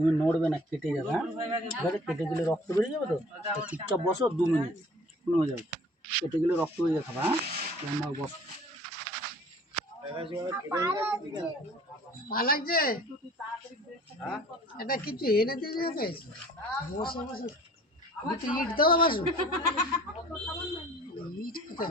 তুমি নড়বে না, কেটে যাবে হ্যাঁ? কেটে গেলে রক্ত বেরিয়ে যাবে তো? চুপচাপ বসো, দু মিনিট, কোনো যাবে কেটে গেলে রক্ত বেরিয়ে খাবা হ্যাঁ? লম্বা বসো। ভালো লাগছে? এটা কিছু এনে দিয়ে যাবে বসে বসে। দুটো ইট দাও বাসু ইট কোথায়?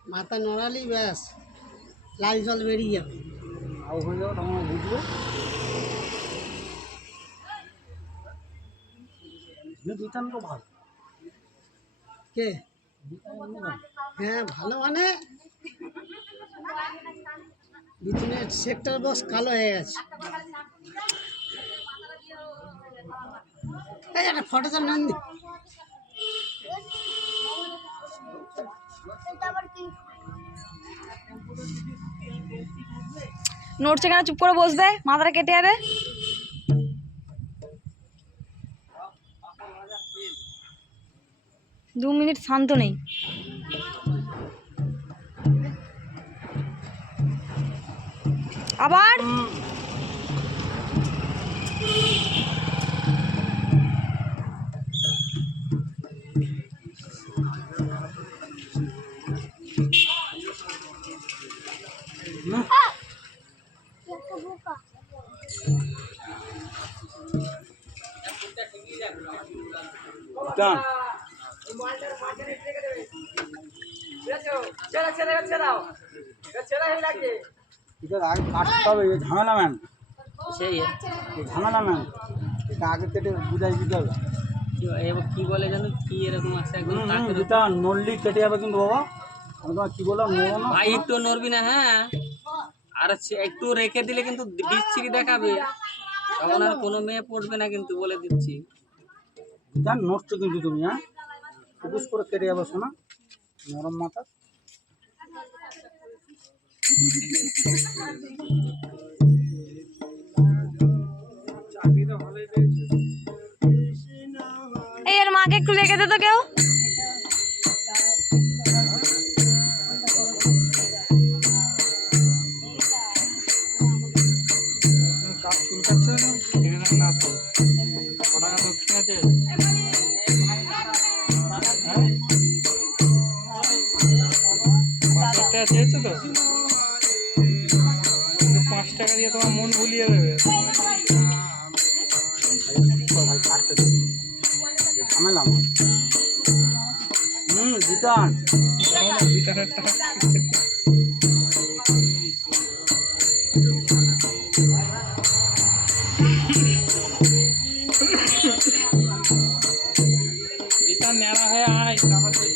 মাথা নড়ালি ব্যাস লাল জল বেরিয়ে যাবে। আউ হয়ে যাবে তখন বুঝবে। বিতান ভালো। কে। হ্যাঁ ভালো মানে? বিচুনের সেক্টর বস কালো হয়ে গেছে। এই একটা ফটো তো নেন নড়ছে কেন? চুপ করে বসবে? মাথাটা কেটে যাবে? দু মিনিট শান্ত নেই। আবার? এটা আগে কাটতে হবে ঝামেলা ম্যান সেই ঝামেলা ম্যান এটা আগে কেটে বুঝাই দিতে হবে। এবার কি বলে জানো কি এরকম আছে একদম নড়লি কেটে যাবে কিন্তু বাবা। আমি তোমার কি বললাম ভাই একটু নড়বি না হ্যাঁ? আর হচ্ছে একটু রেখে দিলে কিন্তু বিচ্ছিরি দেখাবে। তখন আর কোনো মেয়ে পড়বে না কিন্তু বলে দিচ্ছি। বিতান নষ্ট কিন্তু তুমি হ্যাঁ? ফোকাস করে কেটে যাবে শোনা। নরম মাথা। এই এর মাকে একটু রেখে দে তো কেউ। পাঁচ টাকা দিয়ে তোমার মন ভুলিয়ে দেবে ঝামেলা হুম বিতান বিটারের টাকা বিটা নেড়া হয়ে আয় তারপর